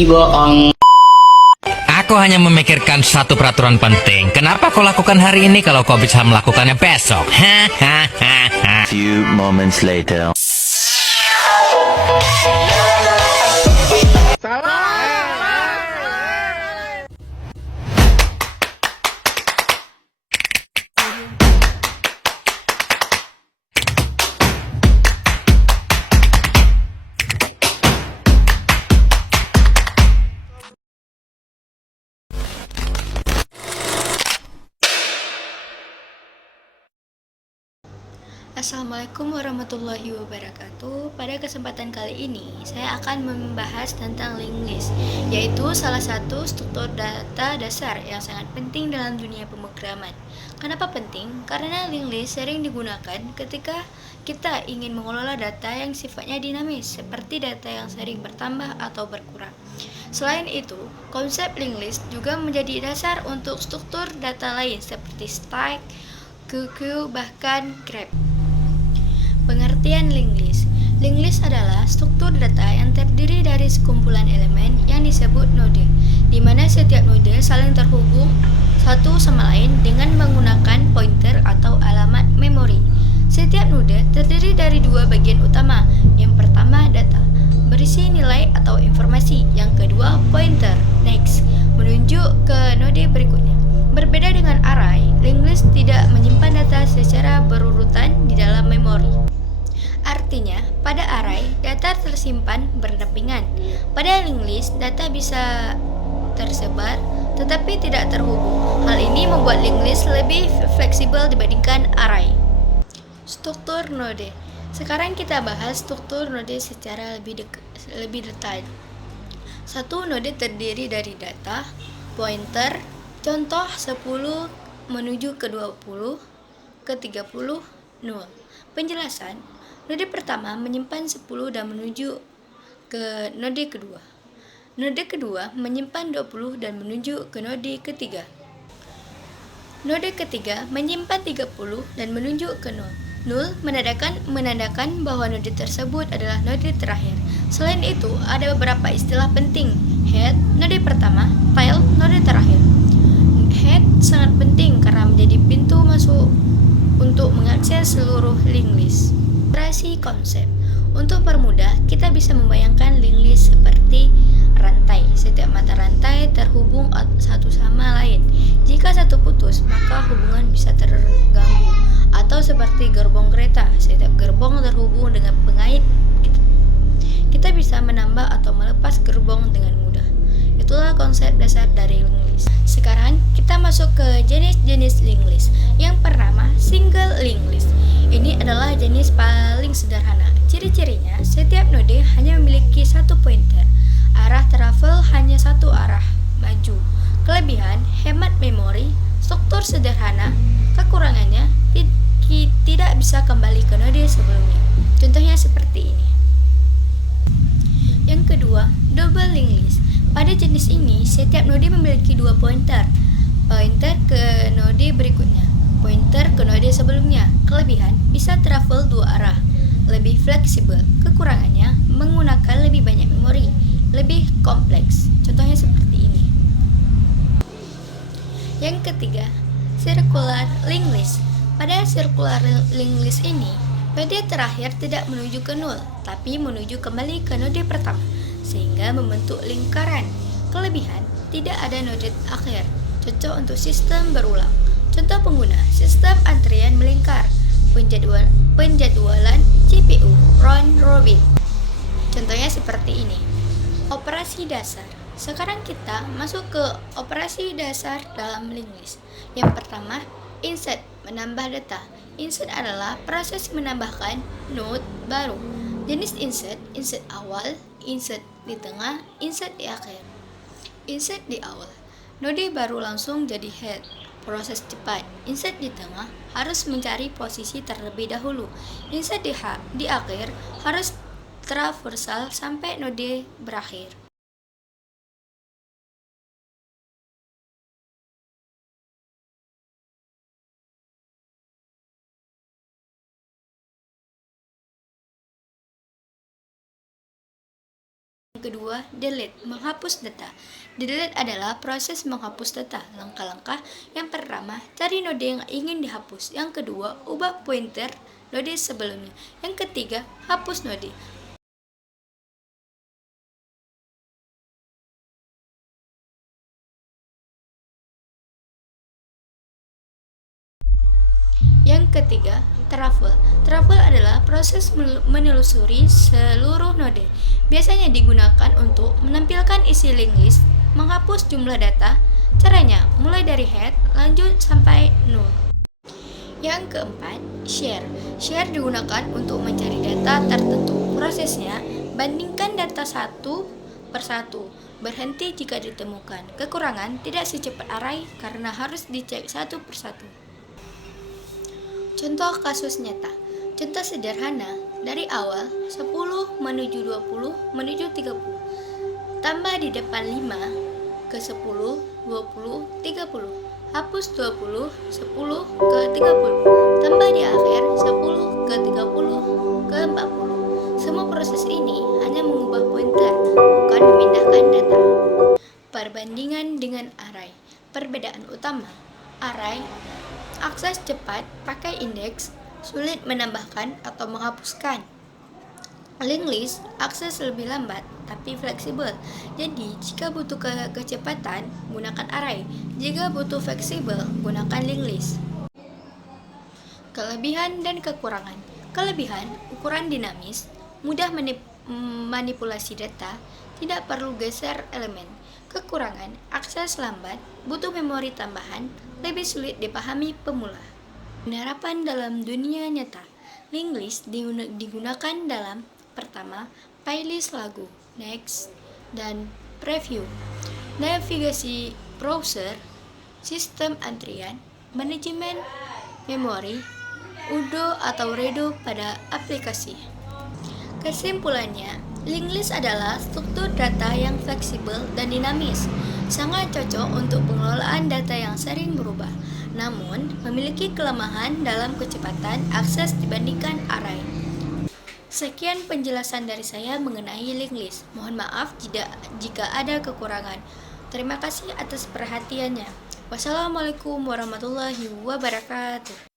bohong. Aku hanya memikirkan satu peraturan penting. Kenapa kau lakukan hari ini kalau kau bisa melakukannya besok? Hahaha. Few moments later. Assalamualaikum warahmatullahi wabarakatuh. Pada kesempatan kali ini, saya akan membahas tentang linked list, yaitu salah satu struktur data dasar yang sangat penting dalam dunia pemrograman. Kenapa penting? Karena linked list sering digunakan ketika kita ingin mengelola data yang sifatnya dinamis, seperti data yang sering bertambah atau berkurang. Selain itu, konsep linked list juga menjadi dasar untuk struktur data lain seperti stack, QQ, bahkan graph. Pengertian linked list. Linked list adalah struktur data yang terdiri dari sekumpulan elemen yang disebut node, di mana setiap node saling terhubung satu sama lain dengan menggunakan pointer atau alamat memori. Setiap node terdiri dari dua bagian utama. Yang pertama, data, berisi nilai atau informasi. Yang kedua, pointer, next, menunjuk ke node berikutnya. Berbeda dengan array, linked list tidak menyimpan data secara berurutan di dalam memori. Artinya, pada array, data tersimpan berdampingan. Pada linked list, data bisa tersebar tetapi tidak terhubung. Hal ini membuat linked list lebih fleksibel dibandingkan array. Struktur node. Sekarang kita bahas struktur node secara lebih detail. Satu node terdiri dari data, pointer, contoh 10 menuju ke 20, ke 30, 0. Penjelasan, node pertama menyimpan 10 dan menuju ke node kedua. Node kedua menyimpan 20 dan menuju ke node ketiga. Node ketiga menyimpan 30 dan menuju ke 0. 0 menandakan bahwa node tersebut adalah node terakhir. Selain itu, ada beberapa istilah penting. Head, node pertama, tail, node terakhir. Head sangat penting karena menjadi pintu masuk untuk mengakses seluruh linked list. Ilustrasi konsep. Untuk permudah, kita bisa membayangkan linked list seperti rantai. Setiap mata rantai terhubung satu sama lain. Jika satu putus, maka hubungan bisa terganggu. Atau seperti gerbong kereta, setiap gerbong terhubung dengan pengait. Kita bisa menambah atau melepas gerbong dengan mudah. Itulah konsep dasar dari linked list. Sekarang kita masuk ke jenis-jenis linked list. Yang pertama, single linked list. Ini adalah jenis paling sederhana. Ciri-cirinya, setiap node hanya memiliki satu pointer. Arah travel hanya satu arah, maju. Kelebihan, hemat memori, struktur sederhana. Kekurangannya, tidak bisa kembali ke node sebelumnya. Contohnya seperti ini. Yang kedua, double linked list. Pada jenis ini, setiap node memiliki dua pointer. Pointer ke node berikutnya, pointer ke node sebelumnya. Kelebihan, bisa travel dua arah, lebih fleksibel. Kekurangannya, menggunakan lebih banyak memori, lebih kompleks. Contohnya seperti ini. Yang ketiga, circular linked list. Pada circular linked list ini, node terakhir tidak menuju ke 0, tapi menuju kembali ke node pertama, sehingga membentuk lingkaran. Kelebihan, tidak ada node akhir, cocok untuk sistem berulang. Contoh pengguna, sistem antrian melingkar, penjadwalan CPU, round robin. Contohnya seperti ini. Operasi dasar. Sekarang kita masuk ke operasi dasar dalam linked list. Yang pertama, insert, menambah data. Insert adalah proses menambahkan node baru. Jenis insert, insert awal, insert di tengah, insert di akhir. Insert di awal, node baru langsung jadi head. Proses cepat. Insert di tengah harus mencari posisi terlebih dahulu. Insert di akhir harus traversal sampai node berakhir. Yang kedua, delete, menghapus data. Delete adalah proses menghapus data. Langkah-langkah: yang pertama, cari node yang ingin dihapus. Yang kedua, ubah pointer node sebelumnya. Yang ketiga, hapus node. Yang ketiga, travel. Travel adalah proses menelusuri seluruh node. Biasanya digunakan untuk menampilkan isi linked list, menghapus jumlah data. Caranya mulai dari head, lanjut sampai null. Yang keempat, share. Share digunakan untuk mencari data tertentu. Prosesnya, bandingkan data satu per satu. Berhenti jika ditemukan kekurangan, tidak secepat array karena harus dicek satu per satu. Contoh kasus nyata. Contoh sederhana, dari awal 10 menuju 20 menuju 30. Tambah di depan 5 ke 10, 20, 30. Hapus 20, 10 ke 30. Tambah di akhir 10 ke 30 ke 40. Semua proses ini hanya mengubah pointer, bukan memindahkan data. Perbandingan dengan array. Perbedaan utama: array akses cepat, pakai indeks, sulit menambahkan atau menghapuskan. Linked list akses lebih lambat tapi fleksibel. Jadi, jika butuh kecepatan, gunakan array. Jika butuh fleksibel, gunakan linked list. Kelebihan dan kekurangan. Kelebihan: ukuran dinamis, mudah manipulasi data, tidak perlu geser elemen. Kekurangan: akses lambat, butuh memori tambahan, lebih sulit dipahami pemula. Penerapan dalam dunia nyata. Linked list digunakan dalam: pertama, playlist lagu, next, dan preview. Navigasi browser, sistem antrian, manajemen memori, UDO atau redo pada aplikasi. Kesimpulannya, linked list adalah struktur data yang fleksibel dan dinamis, sangat cocok untuk pengelolaan data yang sering berubah, namun memiliki kelemahan dalam kecepatan akses dibandingkan array. Sekian penjelasan dari saya mengenai linked list. Mohon maaf jika ada kekurangan. Terima kasih atas perhatiannya. Wassalamualaikum warahmatullahi wabarakatuh.